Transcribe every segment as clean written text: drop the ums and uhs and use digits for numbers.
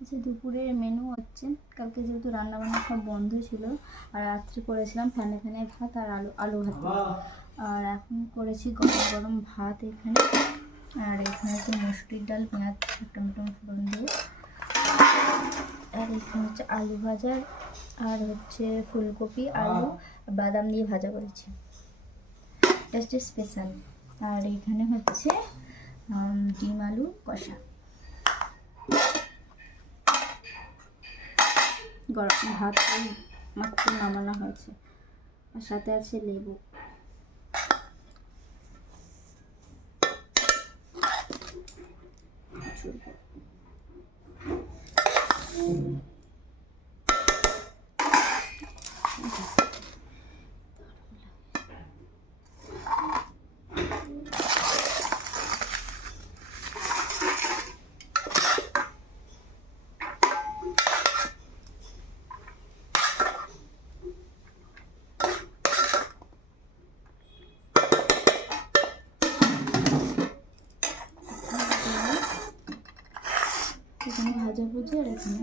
আচ্ছা, দুপুরের মেনু হচ্ছে, কালকে যেহেতু রান্নাবান্না সব বন্ধ ছিল আর রাত্রে করেছিলাম ফ্যানে ফ্যানে ভাত আর আলু ভাত। আর এখন করেছি গরম গরম ভাত এখানে, আর এখানে হচ্ছে মসুরির ডাল পেঁয়াজ টমেটো ফোড়ন দিয়ে, আর এখানে হচ্ছে আলু ভাজা, আর হচ্ছে ফুলকপি আলু বাদাম দিয়ে ভাজা করেছি, এটা হচ্ছে স্পেশাল। আর এখানে হচ্ছে ডিম আলু কষা। গরম ভাত মাত্র নামানো হয়েছে, আর সাথে আছে লেবু। এখানে ভাজা ভুজি, আর এখানে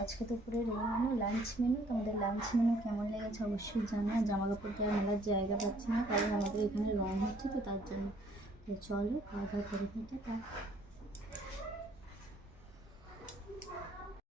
আজকে দুপুরের এই মেনু, লাঞ্চ মেনু। তোমাদের লাঞ্চ মেনু কেমন লেগেছে অবশ্যই জানো। জামা কাপড় দেওয়ার মেলার জায়গা পাচ্ছি না, কারণ আমাদের এখানে রং হচ্ছে, তো তার জন্য। চলো খাওয়া দাওয়া করে নিতে।